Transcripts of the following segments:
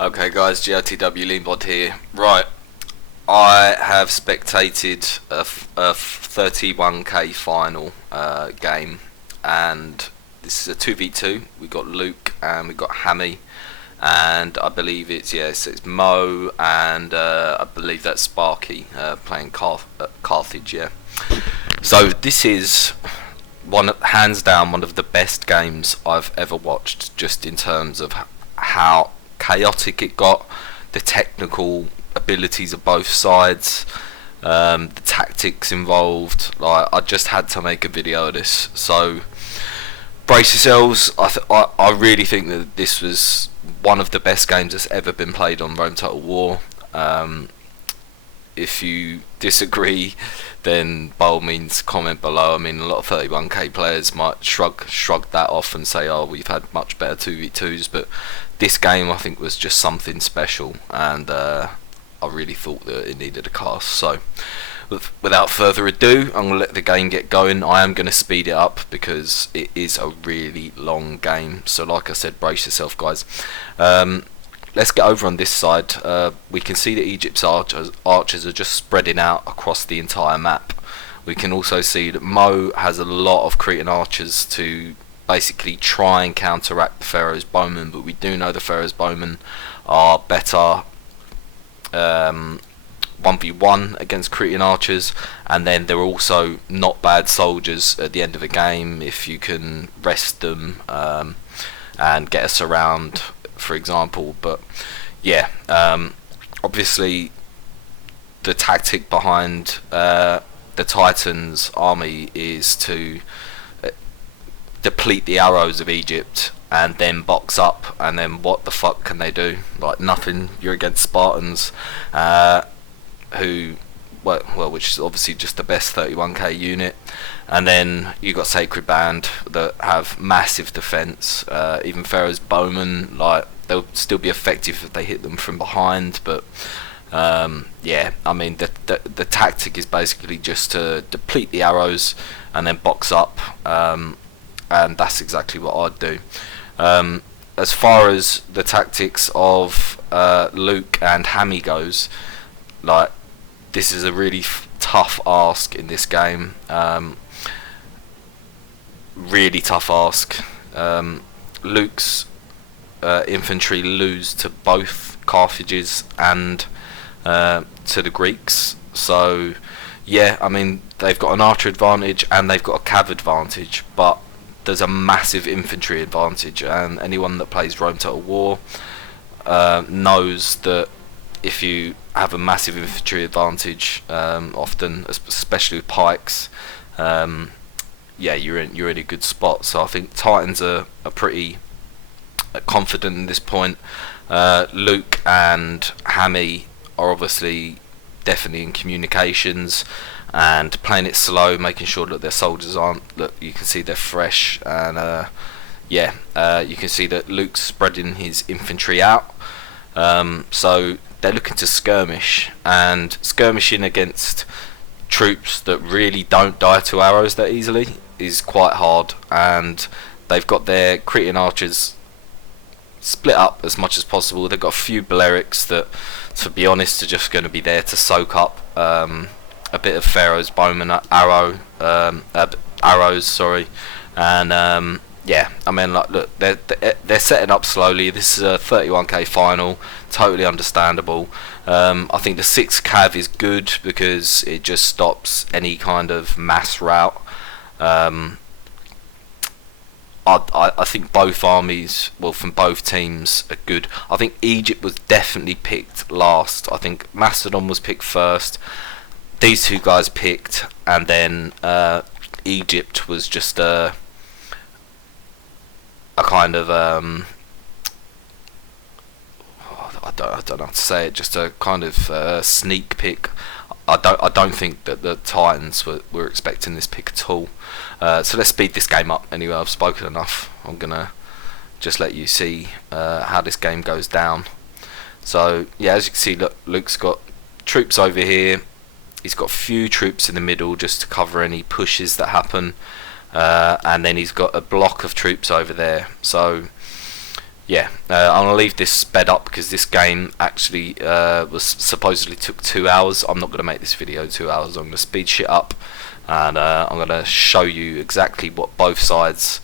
Okay guys, GRTW Leanbod here. Right, I have spectated a 31k final game, and this is a 2v2. We got Luke and we got Hammy, and I believe it's Mo and I believe that's Sparky playing Carthage. Yeah. So this is hands down one of the best games I've ever watched, just in terms of how chaotic it got, the technical abilities of both sides, the tactics involved. Like, I just had to make a video of this. So brace yourselves. I really think that this was one of the best games that's ever been played on Rome Total War. If you disagree, then by all means comment below. I mean, a lot of 31k players might shrug that off and say, "Oh, we've had much better 2v2s," but this game I think was just something special, and I really thought that it needed a cast. So, without further ado, I'm gonna let the game get going. I am gonna speed it up because it is a really long game. So, like I said, brace yourself, guys. Let's get over on this side. We can see that Egypt's archers are just spreading out across the entire map. We can also see that Mo has a lot of Cretan archers to basically try and counteract the Pharaoh's bowmen, but we do know the Pharaoh's bowmen are better 1v1 against Cretan archers, and then they're also not bad soldiers at the end of a game if you can rest them and get us around, for example. But yeah, obviously the tactic behind the Titans army is to deplete the arrows of Egypt and then box up, and then what the fuck can they do? Like, nothing. You're against Spartans, who, which is obviously just the best 31k unit, and then you got Sacred Band that have massive defense. Even Pharaoh's bowmen, like, they'll still be effective if they hit them from behind, but yeah, I mean, the tactic is basically just to deplete the arrows and then box up, and that's exactly what I'd do. As far as the tactics of Luke and Hammy goes, like, this is a really tough ask in this game. Really tough ask. Luke's infantry lose to both Carthages and to the Greeks. So yeah, I mean, they've got an archer advantage and they've got a cav advantage, but there's a massive infantry advantage, and anyone that plays Rome Total War knows that if you have a massive infantry advantage, often, especially with pikes, yeah, you're in a good spot. So I think Titans are pretty confident in this point. Luke and Hammy are obviously definitely in communications and playing it slow, making sure that their soldiers aren't. Look, you can see they're fresh, and yeah, you can see that Luke's spreading his infantry out. So they're looking to skirmish, and skirmishing against troops that really don't die to arrows that easily is quite hard, and they've got their Cretan archers split up as much as possible. They've got a few Balearics that, to be honest, are just going to be there to soak up a bit of Pharaoh's bowman arrows, sorry, and yeah, I mean, like, look, they're setting up slowly. This is a 31k final, totally understandable. I think the 6 cav is good because it just stops any kind of mass rout. I think both armies, well, from both teams, are good. I think Egypt was definitely picked last. I think Macedon was picked first. These two guys picked, and then Egypt was just a kind of I don't know how to say it. Just a kind of sneak pick. I don't think that the Titans were expecting this pick at all. So let's speed this game up. Anyway, I've spoken enough. I'm gonna just let you see how this game goes down. So yeah, as you can see, look, Luke's got troops over here. He's got a few troops in the middle just to cover any pushes that happen, and then he's got a block of troops over there. So yeah, I'm gonna leave this sped up because this game actually was supposedly took 2 hours. I'm not gonna make this video 2 hours. I'm gonna speed shit up, and I'm gonna show you exactly what both sides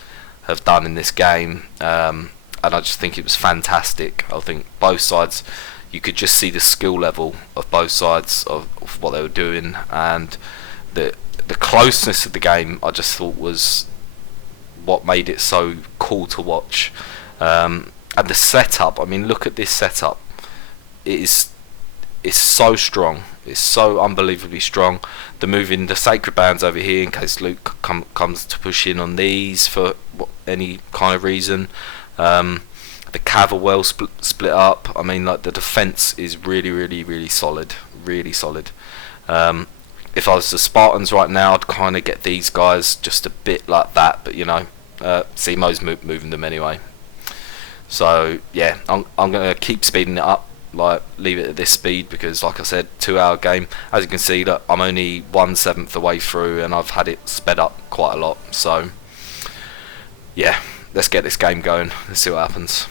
have done in this game. And I just think it was fantastic. I think both sides, you could just see the skill level of both sides of what they were doing, and the closeness of the game. I just thought was what made it so cool to watch. And the setup, I mean, look at this setup. It's so strong. It's so unbelievably strong. The moving the sacred bands over here in case Luke comes to push in on these for any kind of reason. The cav are well split up. I mean, like, the defense is really solid. Really solid. If I was the Spartans right now, I'd kind of get these guys just a bit like that. But, you know, Zemo's moving them anyway. So yeah, I'm gonna keep speeding it up, like leave it at this speed, because like I said, 2 hour game. As you can see, that I'm only 1/7 the way through, and I've had it sped up quite a lot. So yeah, let's get this game going. Let's see what happens.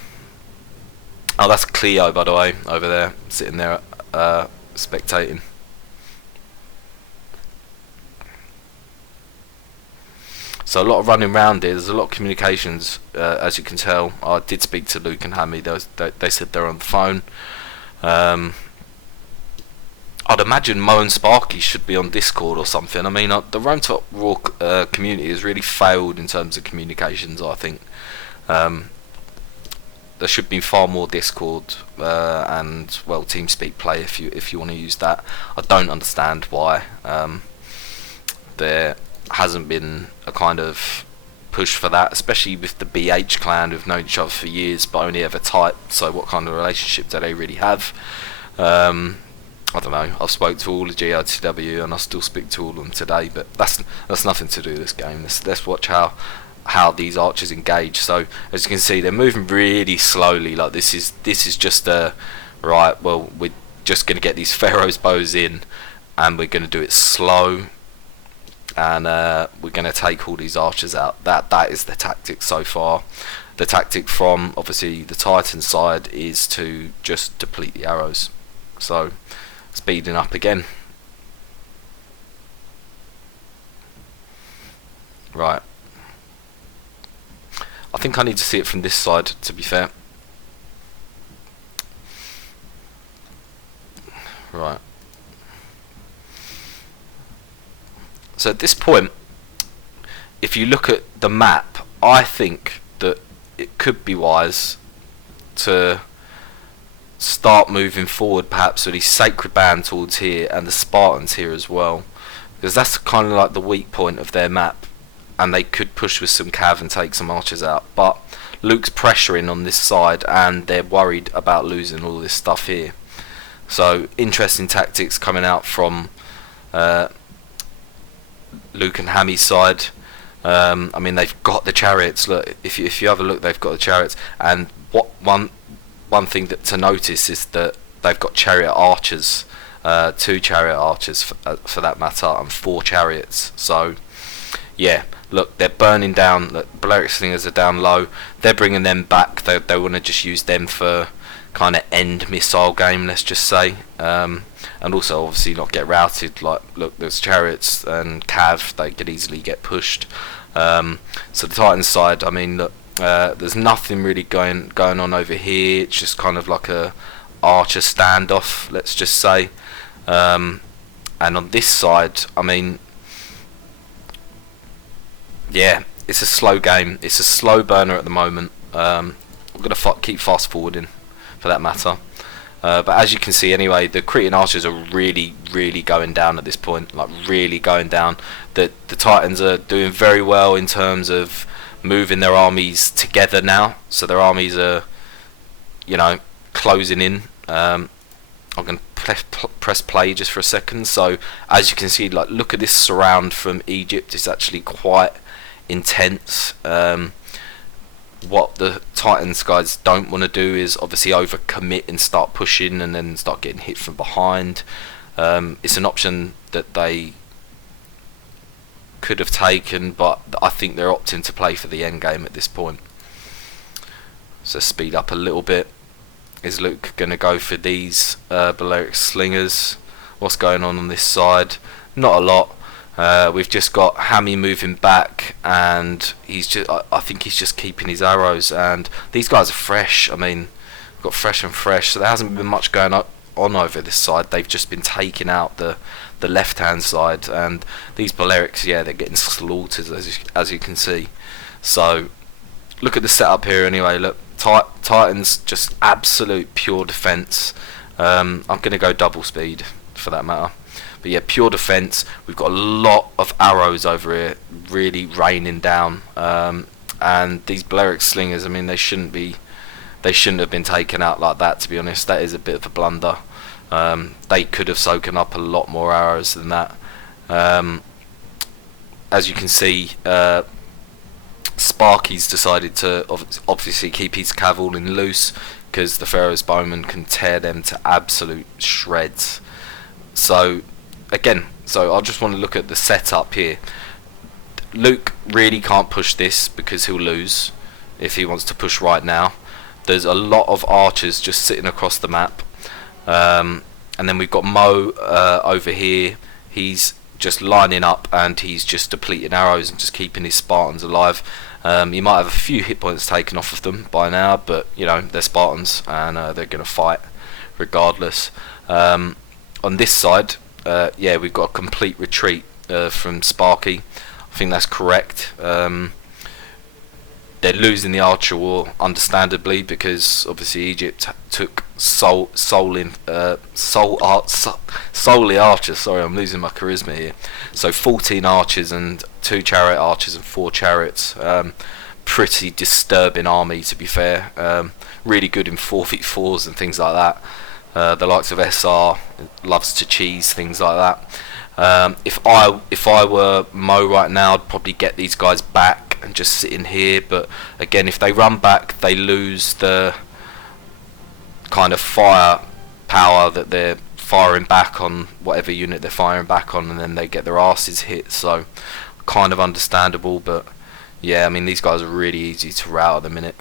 Oh, that's Cleo, by the way, over there, sitting there spectating. So a lot of running around here. There's a lot of communications, as you can tell. I did speak to Luke and Hammy. They said they're on the phone. I'd imagine Mo and Sparky should be on Discord or something. I mean, the Rome Top Raw community has really failed in terms of communications, I think. There should be far more Discord and, well, TeamSpeak Play if you want to use that. I don't understand why there hasn't been a kind of push for that, especially with the BH clan who've known each other for years but only ever typed. So what kind of relationship do they really have? I don't know. I've spoke to all the GRTW and I still speak to all of them today, but that's nothing to do with this game. Let's watch how these archers engage. So as you can see, they're moving really slowly. Like this is just a right. Well, we're just going to get these Pharaoh's bows in, and we're going to do it slow. And we're going to take all these archers out. That is the tactic so far. The tactic from obviously the Titan side is to just deplete the arrows. So speeding up again. Right. I think I need to see it from this side, to be fair. Right. So at this point, if you look at the map, I think that it could be wise to start moving forward perhaps with these sacred band towards here and the Spartans here as well, because that's kind of like the weak point of their map, and they could push with some cav and take some archers out. But Luke's pressuring on this side and they're worried about losing all this stuff here. So interesting tactics coming out from Luke and Hammy's side. I mean, they've got the chariots. Look, if you have a look, they've got the chariots. And what one thing that to notice is that they've got chariot archers, 2 chariot archers for that matter, and 4 chariots. So yeah, look, they're burning down. The Balearic Slingers are down low. They're bringing them back. They want to just use them for kind of end missile game, let's just say. And also obviously not get routed. Like, look, there's chariots and cav, they could easily get pushed. So the Titan side, I mean, look, there's nothing really going on over here. It's just kind of like a archer standoff, let's just say. And on this side, I mean, yeah, it's a slow game. It's a slow burner at the moment. I'm going to keep fast forwarding for that matter. But as you can see anyway, the Cretan archers are really going down at this point, like really going down. The Titans are doing very well in terms of moving their armies together now, so their armies are, you know, closing in. I'm going to press play just for a second. So as you can see, like, look at this surround from Egypt. It's actually quite intense. What the Titans guys don't want to do is obviously overcommit and start pushing and then start getting hit from behind. It's an option that they could have taken, but I think they're opting to play for the end game at this point. So speed up a little bit. Is Luke going to go for these Balearic Slingers? What's going on this side? Not a lot. We've just got Hammy moving back, and I think he's just keeping his arrows. And these guys are fresh. I mean, we've got fresh and fresh, so there hasn't been much going on over this side. They've just been taking out the left-hand side, and these Balearics, yeah, they're getting slaughtered as you can see. So look at the setup here anyway. Look, Titans just absolute pure defense. I'm going to go double speed for that matter. But yeah, pure defense. We've got a lot of arrows over here, really raining down. And these Balearic Slingers, I mean, they shouldn't have been taken out like that, to be honest. That is a bit of a blunder. They could have soaken up a lot more arrows than that. As you can see, Sparky's decided to obviously keep his Cavalry loose, because the Pharaoh's Bowmen can tear them to absolute shreds. So again, I just want to look at the setup here. Luke really can't push this because he'll lose if he wants to push right now. There's a lot of archers just sitting across the map, and then we've got Mo over here. He's just lining up and he's just depleting arrows and just keeping his Spartans alive. You might have a few hit points taken off of them by now, but you know, they're Spartans and they're going to fight regardless. On this side, yeah, we've got a complete retreat from Sparky. I think that's correct. They're losing the Archer War, understandably, because obviously Egypt took solely archers. Sorry, I'm losing my charisma here. So 14 archers and 2 chariot archers and 4 chariots. Pretty disturbing army, to be fair. Really good in 4v4s and things like that. The likes of SR loves to cheese things like that. If I were Mo right now, I'd probably get these guys back and just sit in here. But again, if they run back, they lose the kind of fire power that they're firing back on whatever unit they're firing back on, and then they get their asses hit. So kind of understandable, but yeah, I mean, these guys are really easy to rout at the minute.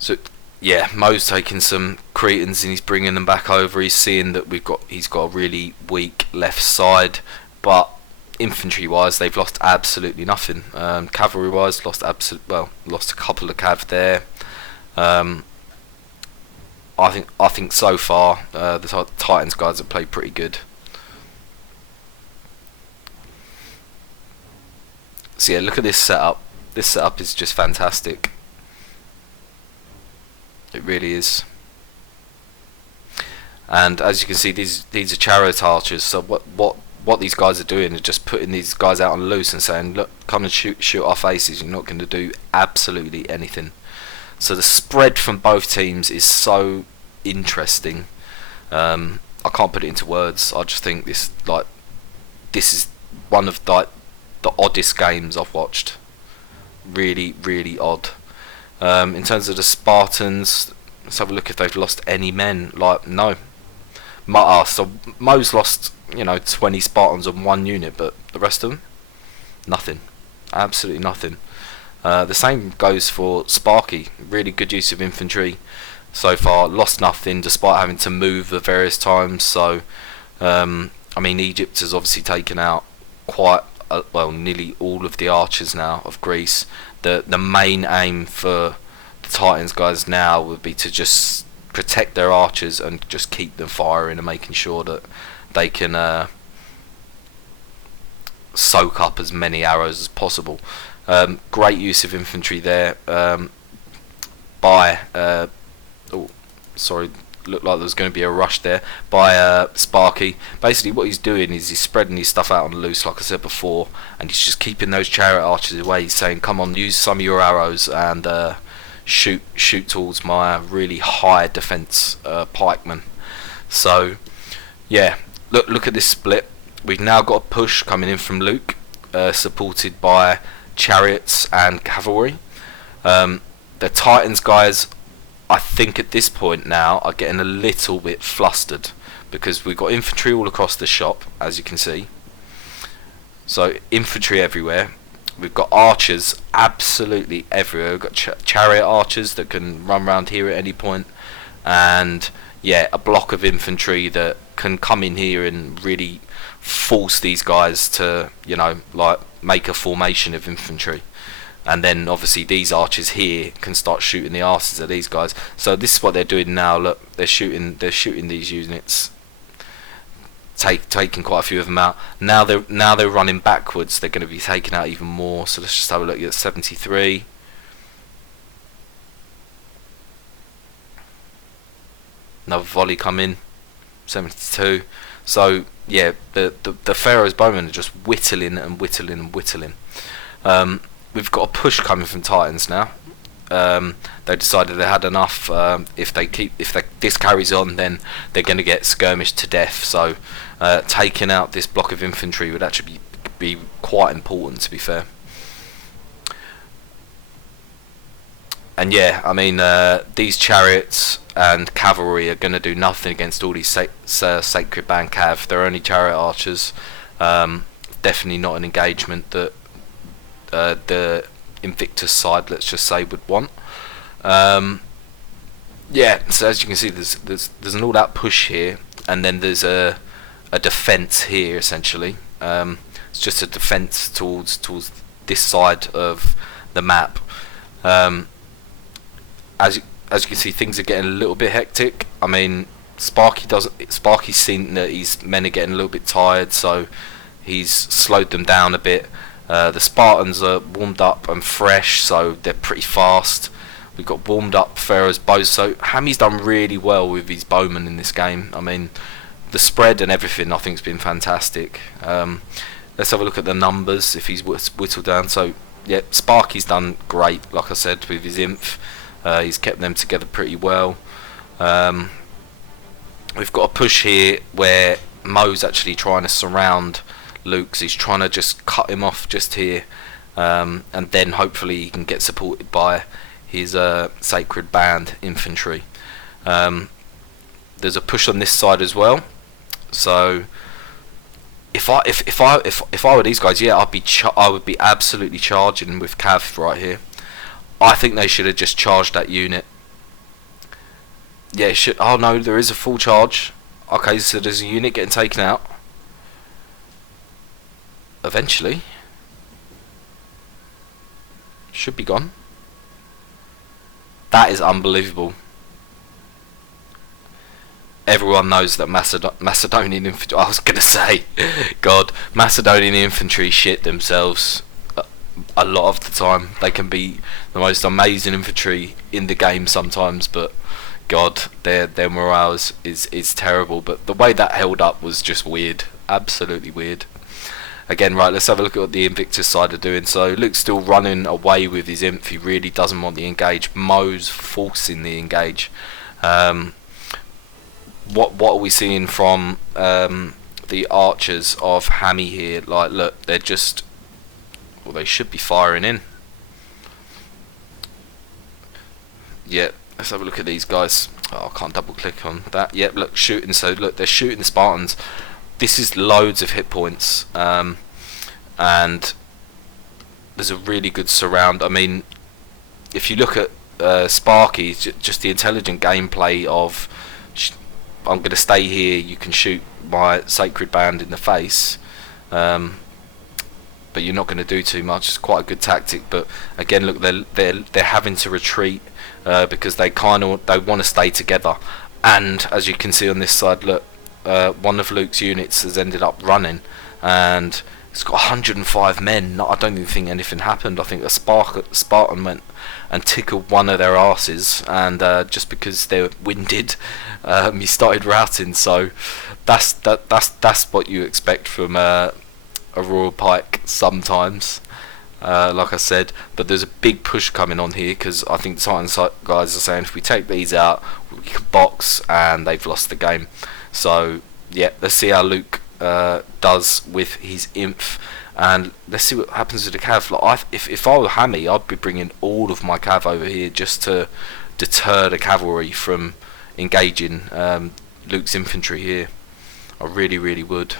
So yeah, Mo's taking some Cretans and he's bringing them back over. He's seeing that he's got a really weak left side, but infantry wise they've lost absolutely nothing. Cavalry wise, lost a couple of cav there. I think so far the Titans guys have played pretty good. So yeah, look at this setup. This setup is just fantastic. It really is. And as you can see, these are chariot archers. So what these guys are doing is just putting these guys out on loose and saying, look, come and shoot our faces. You're not going to do absolutely anything. So the spread from both teams is so interesting. I can't put it into words. I just think this is one of the oddest games I've watched. Really, really odd. In terms of the Spartans, let's have a look if they've lost any men. No. So Mo's lost, 20 Spartans on one unit, but the rest of them, nothing. Absolutely nothing. The same goes for Sparky. Really good use of infantry so far. Lost nothing despite having to move at various times. So, I mean, Egypt has obviously taken out nearly all of the archers now of Greece. The main aim for the Titans guys now would be to just protect their archers and just keep them firing and making sure that they can soak up as many arrows as possible. Great use of infantry there looked like there was going to be a rush there by Sparky. Basically what he's doing is he's spreading his stuff out on the loose, like I said before, and he's just keeping those chariot archers away. He's saying, come on, use some of your arrows and shoot towards my really high defense pikemen. So yeah, look at this split. We've now got a push coming in from Luke, supported by chariots and cavalry. The Titans guys, I think at this point now, are getting a little bit flustered because we've got infantry all across the shop, as you can see. So infantry everywhere. We've got archers absolutely everywhere. We've got chariot archers that can run around here at any point, and yeah, a block of infantry that can come in here and really force these guys to, you know, like make a formation of infantry. And then obviously these archers here can start shooting the arses of these guys. So this is what they're doing now. Look, they're shooting these units, taking quite a few of them out. Now they're running backwards. They're going to be taking out even more. So let's just have a look at 73. Another volley come in, 72. So yeah, the Pharaoh's bowmen are just whittling and whittling and whittling. We've got a push coming from Titans now. They decided they had enough. If this carries on, then they're going to get skirmished to death. So taking out this block of infantry would actually be quite important, to be fair. And yeah, I mean, these chariots and cavalry are going to do nothing against all these Sacred Band Cav. They're only chariot archers. Definitely not an engagement that the Invictus side, let's just say, would want. Yeah, so as you can see, there's an all-out push here, and then there's a defence here essentially. It's just a defence towards this side of the map. As you can see, things are getting a little bit hectic. I mean, Sparky's seen that his men are getting a little bit tired, so he's slowed them down a bit. The Spartans are warmed up and fresh, so they're pretty fast. We've got warmed up Pharaoh's bows, so Hammy's done really well with his bowmen in this game. I mean, the spread and everything I think's been fantastic. Let's have a look at the numbers if he's whittled down. So yeah, Sparky's done great, like I said, with his inf. He's kept them together pretty well. We've got a push here where Mo's actually trying to surround Luke's. He's trying to just cut him off just here, and then hopefully he can get supported by his Sacred Band infantry. There's a push on this side as well. So if I were these guys, yeah, I would be absolutely charging with Cav right here. I think they should have just charged that unit. Yeah, oh no, there is a full charge. Okay, so there's a unit getting taken out. Eventually. Should be gone. That is unbelievable. Everyone knows that Macedonian infantry... I was going to say, God, Macedonian infantry shit themselves a lot of the time. They can be the most amazing infantry in the game sometimes, but God, their morale is terrible. But the way that held up was just weird. Absolutely weird. Again, right, let's have a look at what the Invictus side are doing. So Luke's still running away with his inf. He really doesn't want the engage. Mo's forcing the engage. What are we seeing from the archers of Hammy here? Like, look, they're just... Well, they should be firing in. Yeah, let's have a look at these guys. Oh, I can't double click on that. Yep, look, shooting. So look, they're shooting the Spartans. This is loads of hit points, and there's a really good surround. I mean, if you look at Sparky, just the intelligent gameplay of I'm going to stay here, you can shoot my Sacred Band in the face, but you're not going to do too much. It's quite a good tactic, but again, look, they're having to retreat because they want to stay together. And as you can see on this side, look, one of Luke's units has ended up running, and it's got 105 men. I don't even think anything happened. I think a Spartan went and tickled one of their asses, and just because they were winded, he started routing. So that's what you expect from a Royal Pike sometimes, like I said. But there's a big push coming on here, because I think the Titan guys are saying if we take these out, we can box, and they've lost the game. So yeah, let's see how Luke does with his inf, and let's see what happens with the cav. Like, if I were Hammy, I'd be bringing all of my cav over here just to deter the cavalry from engaging Luke's infantry here. I really would.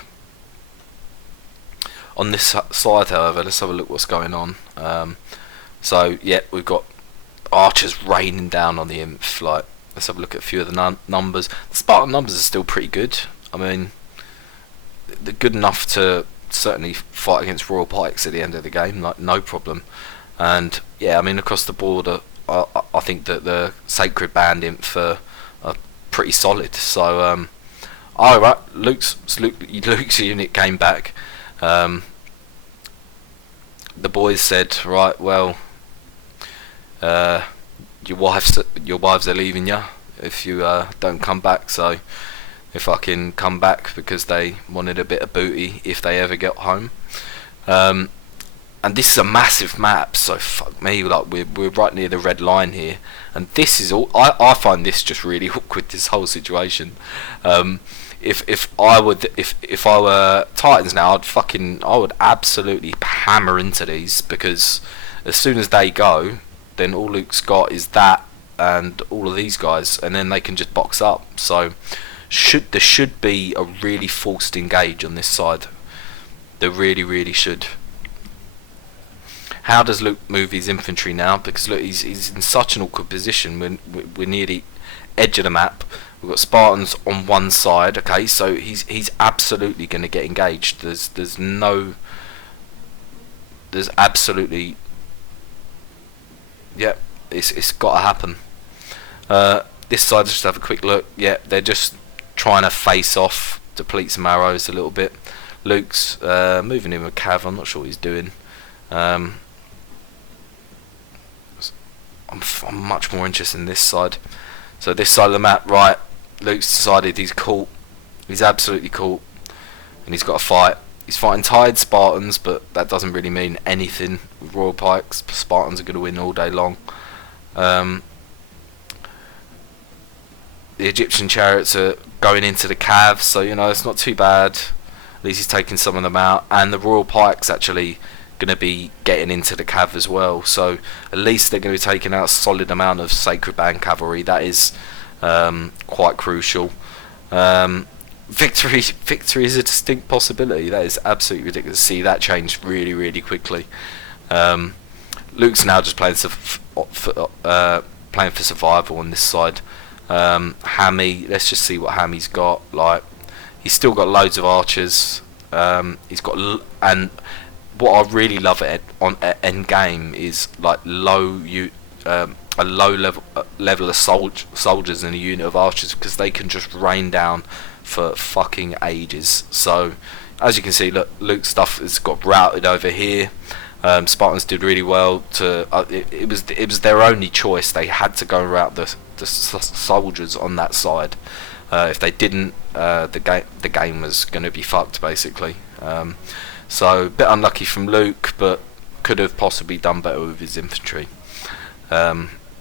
On this side, however, let's have a look what's going on. So yeah, we've got archers raining down on the Inf. Like, let's have a look at a few of the numbers. The Spartan numbers are still pretty good. I mean, they're good enough to certainly fight against Royal Pikes at the end of the game, like no problem. And yeah, I mean, across the board, I think that the Sacred Band Inf are pretty solid. So alright, Luke's unit came back. The boys said, right, well, your wives are leaving you if you don't come back. So if I can come back, because they wanted a bit of booty if they ever get home. And this is a massive map, so fuck me, like we're right near the red line here, and this is all. I find this just really awkward, this whole situation. If I were Titans now, I would absolutely hammer into these, because as soon as they go, then all Luke's got is that and all of these guys, and then they can just box up. So there should be a really forced engage on this side. There really should. How does Luke move his infantry now? Because look, he's in such an awkward position. We're near the edge of the map. We've got Spartans on one side. Okay, so he's absolutely going to get engaged. There's absolutely, yep. It's got to happen. This side, just have a quick look. Yeah, they're just trying to face off, deplete some arrows a little bit. Luke's moving in with Cav. I'm not sure what he's doing. I'm much more interested in this side. So this side of the map, right? Luke's decided he's caught. He's absolutely caught, and he's got to fight. He's fighting tired Spartans, but that doesn't really mean anything with Royal Pikes. Spartans are going to win all day long. The Egyptian chariots are going into the Cavs, so you know it's not too bad. At least he's taking some of them out, and the Royal Pikes actually going to be getting into the Cav as well, so at least they're going to be taking out a solid amount of Sacred Band cavalry. That is quite crucial. Victory is a distinct possibility. That is absolutely ridiculous to see that change really quickly. Luke's now just playing for survival on this side. Hammy, let's just see what Hammy's got. Like, he's still got loads of archers. He's got and what I really love at end game is like a low level of soldiers in a unit of archers, because they can just rain down for fucking ages. So as you can see, look, Luke's stuff has got routed over here. Spartans did really well to. It was their only choice. They had to go and rout the soldiers on that side. If they didn't, the game was going to be fucked basically. So a bit unlucky from Luke, but could have possibly done better with his infantry.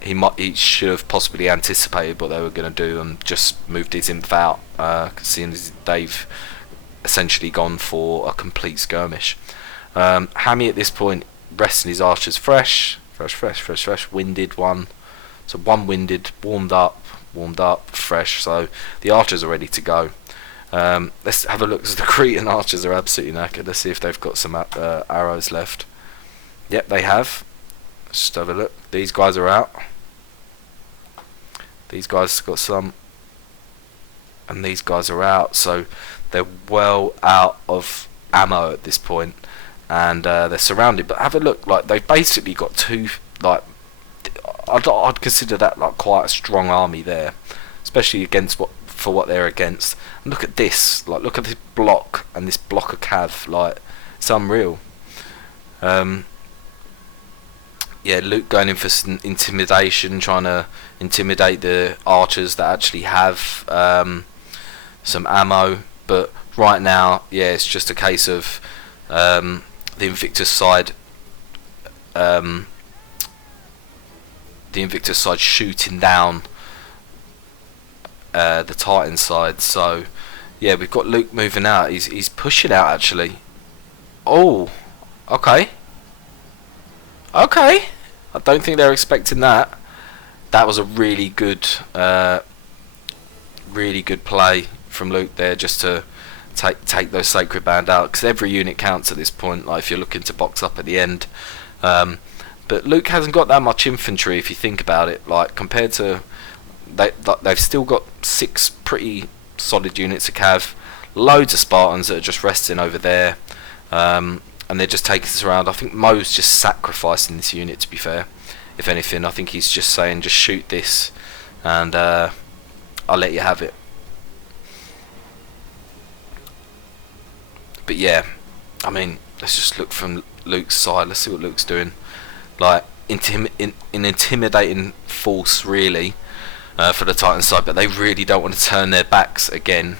He should have possibly anticipated what they were going to do and just moved his inf out, seeing as they've essentially gone for a complete skirmish. Hammy at this point resting his archers fresh, winded one. So one winded, warmed up, fresh. So the archers are ready to go. Let's have a look, because the Cretan archers are absolutely knackered. Let's see if they've got some arrows left. Yep, they have. Let's just have a look. These guys are out. These guys got some, and these guys are out. So they're well out of ammo at this point, and they're surrounded. But have a look. Like, they've basically got two. Like, I'd consider that like quite a strong army there, especially against what they're against. And look at this, like, look at this block and this block of cav, like, it's unreal. Yeah, Luke going in for some intimidation, trying to intimidate the archers that actually have some ammo, but right now, yeah, it's just a case of the Invictus side shooting down the Titan side. So yeah, we've got Luke moving out. He's pushing out actually. Oh, okay. I don't think they're expecting that. That was a really good play from Luke there, just to take those Sacred Band out, because every unit counts at this point. Like if you're looking to box up at the end. But Luke hasn't got that much infantry if you think about it. Like compared to they've still got 6 pretty solid units of cav, loads of Spartans that are just resting over there, and they're just taking this around. I think Mo's just sacrificing this unit, to be fair. If anything, I think he's just saying, just shoot this, and I'll let you have it. But yeah, I mean, let's just look from Luke's side. Let's see what Luke's doing. Like in intimidating force, really, for the Titan side, but they really don't want to turn their backs again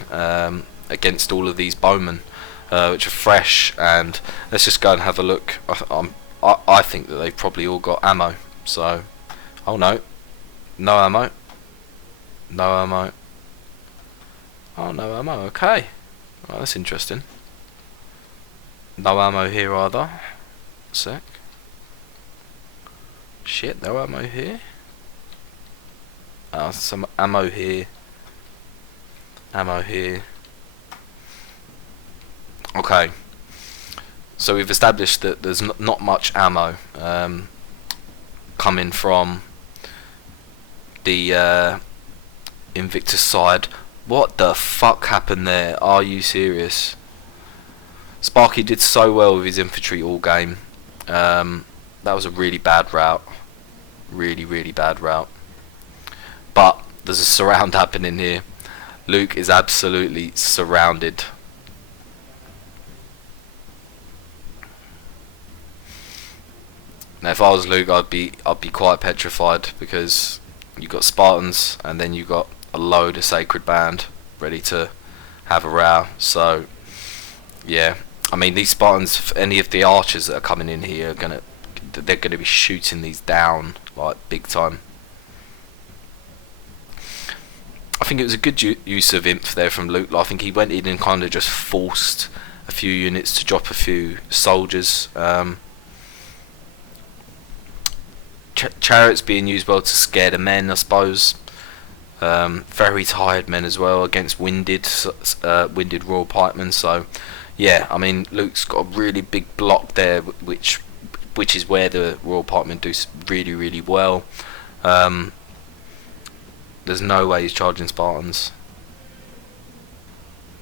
against all of these bowmen, which are fresh. And let's just go and have a look. I think that they've probably all got ammo. So, oh no, no ammo, no ammo. Oh, no ammo. Okay, well, that's interesting. No ammo here either. Sec. Shit, no ammo here. Some ammo here. Ammo here. Okay. So we've established that there's not much ammo coming from the Invictus side. What the fuck happened there? Are you serious? Sparky did so well with his infantry all game. That was a really bad route. Really bad route. But there's a surround happening here. Luke is absolutely surrounded. Now if I was Luke, I'd be quite petrified, because you got Spartans and then you got a load of Sacred Band ready to have a row. So yeah, I mean, these Spartans, any of the archers that are coming in here, they're gonna be shooting these down like big time. I think it was a good use of Imp there from Luke. I think he went in and kind of just forced a few units to drop a few soldiers. Chariots being used well to scare the men, I suppose. Very tired men as well against winded Royal Pikemen. So yeah, I mean, Luke's got a really big block there, which is where the Royal Pikemen do really well. There's no way he's charging Spartans.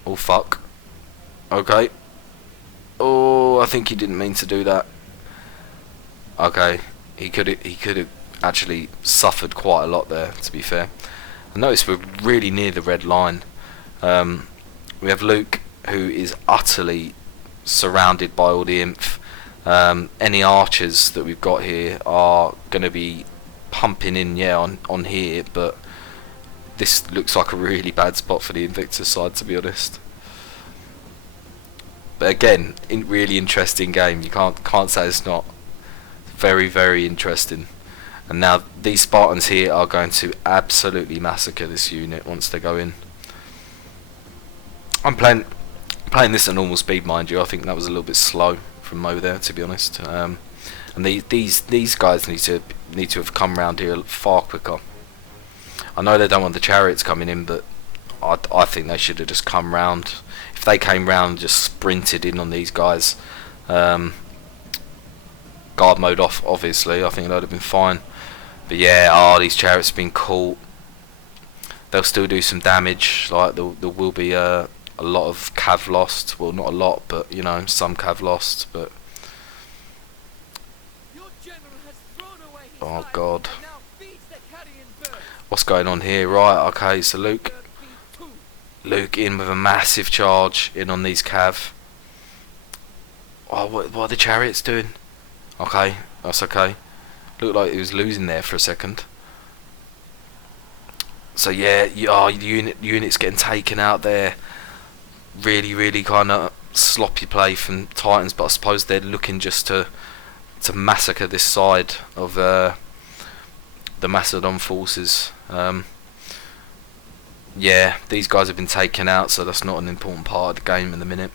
Oh fuck. Okay. Oh, I think he didn't mean to do that. Okay, he could have actually suffered quite a lot there, to be fair. I notice we're really near the red line. We have Luke, who is utterly surrounded by all the Imp. Any archers that we've got here are going to be pumping in, yeah, on here, but this looks like a really bad spot for the Invictus side, to be honest. But again, really interesting game. You can't say it's not. Very interesting. And now these Spartans here are going to absolutely massacre this unit once they go in. I'm playing this at normal speed, mind you. I think that was a little bit slow from Mo there, to be honest. And these guys need to have come round here far quicker. I know they don't want the chariots coming in, but I think they should have just come round. If they came round and just sprinted in on these guys, guard mode off, obviously, I think that would have been fine. But yeah, these chariots have been caught. They'll still do some damage. Like there will be a lot of cav lost. Well, not a lot, but you know, some cav lost. But oh god, what's going on here? Right, okay, so Luke in with a massive charge in on these cav. Oh, what are the chariots doing? Okay, that's okay. Looked like he was losing there for a second. So yeah, units getting taken out there. Really kind of sloppy play from Titans, but I suppose they're looking just to massacre this side of the Macedon forces. Yeah, these guys have been taken out, so that's not an important part of the game in the minute.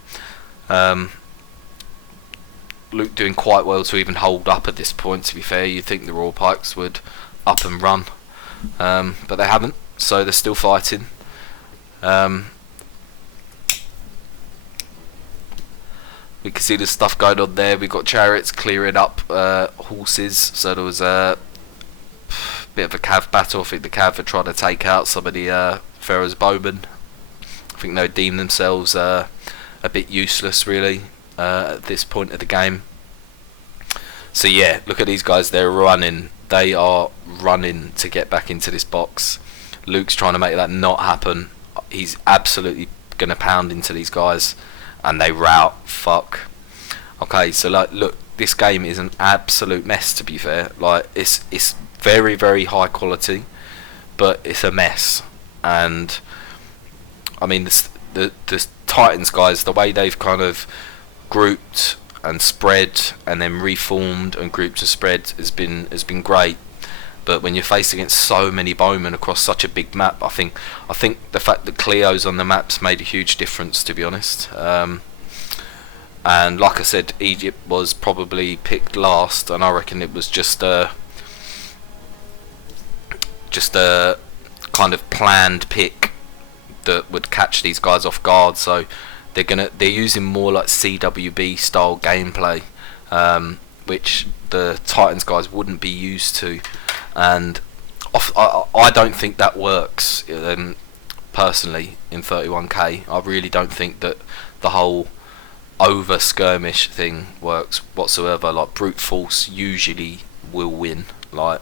Luke doing quite well to even hold up at this point, to be fair. You'd think the Royal Pikes would up and run, but they haven't, so they're still fighting. We can see the stuff going on there. We've got chariots clearing up horses, so there was a bit of a cav battle. I think the cav are trying to take out some of the Pharaoh's bowmen. I think they deem themselves a bit useless, really, at this point of the game. So yeah, look at these guys. They're running. They are running to get back into this box. Luke's trying to make that not happen. He's absolutely going to pound into these guys, and they rout. Fuck. Okay, so like, look, this game is an absolute mess. To be fair, like it's very, very high quality, but it's a mess. And I mean, the Titans guys, the way they've kind of grouped and spread and then reformed and grouped and spread has been great. But when you're faced against so many bowmen across such a big map, I think the fact that Cleo's on the maps made a huge difference, to be honest. And like I said, Egypt was probably picked last, and I reckon it was just a kind of planned pick that would catch these guys off guard. So they're using more like CWB style gameplay, which the Titans guys wouldn't be used to, and I don't think that works personally in 31k. I really don't think that the whole over skirmish thing works whatsoever. Like, brute force usually will win. Like,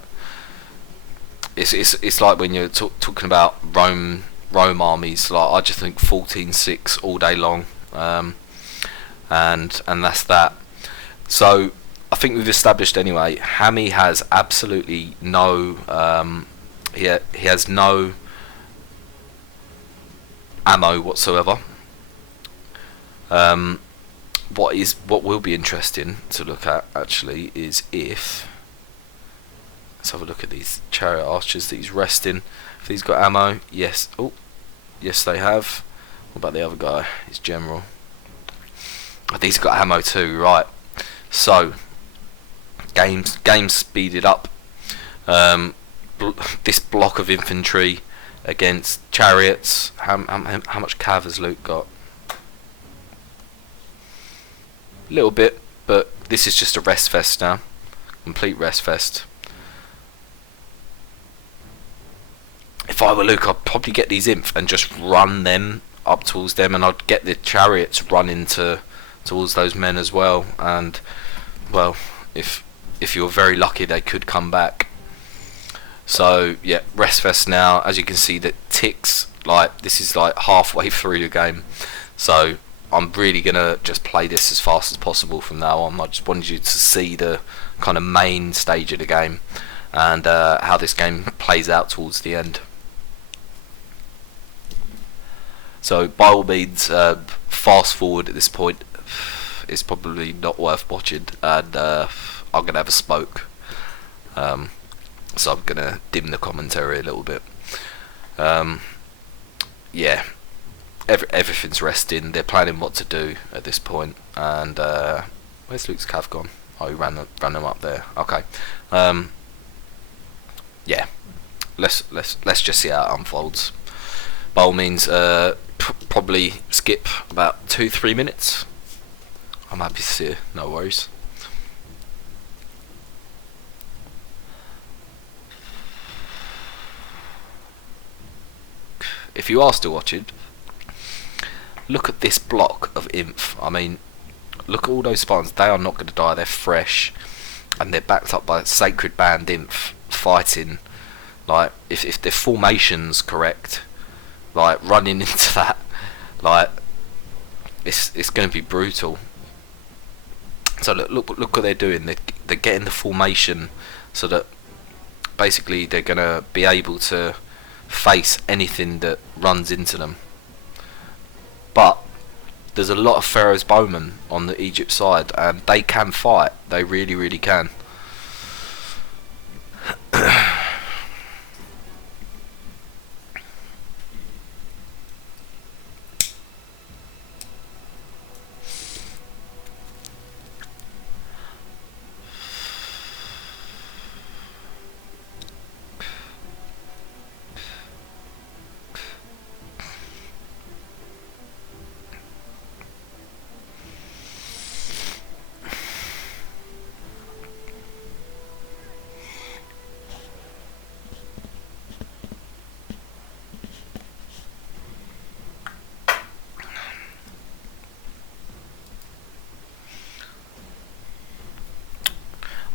it's like when you're talking about Rome armies. Like, I just think 14-6 all day long, and that's that. So I think we've established anyway, Hammy has absolutely no he has no ammo whatsoever. What will be interesting to look at actually is if, let's have a look at these chariot archers that he's resting. If he's got ammo, yes. Oh, yes they have. What about the other guy? His general. Oh, these got ammo too, right? So game speeded up. This block of infantry against chariots. How much cav has Luke got? A little bit, but this is just a rest fest now. Complete rest fest. If I were Luke, I'd probably get these imp and just run them up towards them, and I'd get the chariots running towards those men as well. And well, if you're very lucky, they could come back. So yeah, rest fest now. As you can see, that ticks, like, this is like halfway through the game. So I'm really gonna just play this as fast as possible from now on. I just wanted you to see the kind of main stage of the game and how this game plays out towards the end. So by all means, fast forward at this point. It's probably not worth watching, and I'm gonna have a smoke, so I'm gonna dim the commentary a little bit. Yeah, everything's resting. They're planning what to do at this point, and where's Luke's cav gone? Oh, he ran them up there. Okay, yeah, let's just see how it unfolds. By all means, probably skip about 2-3 minutes. I'm happy to see it, no worries. If you are still watching, look at this block of inf. I mean, look at all those Spartans. They are not going to die. They're fresh, and they're backed up by Sacred Band inf fighting. Like, if their formation's correct, like, running into that, like, it's going to be brutal. So look what they're doing. They're getting the formation so that basically they're going to be able to face anything that runs into them. But there's a lot of Pharaoh's bowmen on the Egypt side, and they can fight. They really, really can.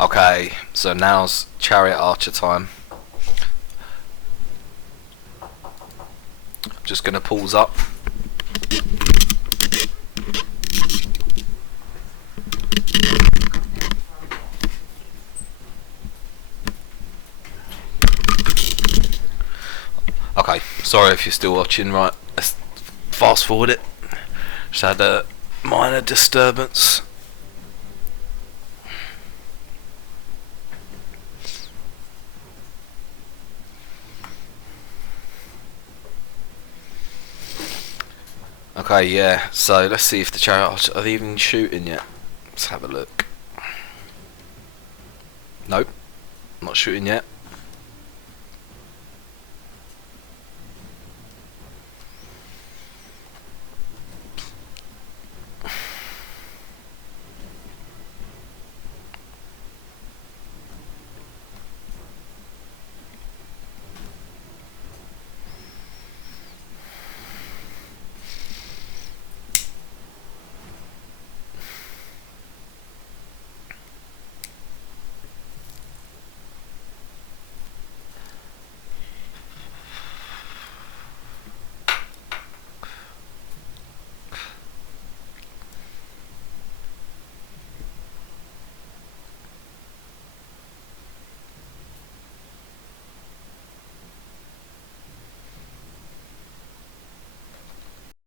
Okay, so now's chariot archer time. Just gonna pause up. Okay, sorry if you're still watching. Right, let's fast forward it. Just had a minor disturbance. Okay, yeah, so let's see if the chariot are they even shooting yet. Let's have a look. Nope, not shooting yet.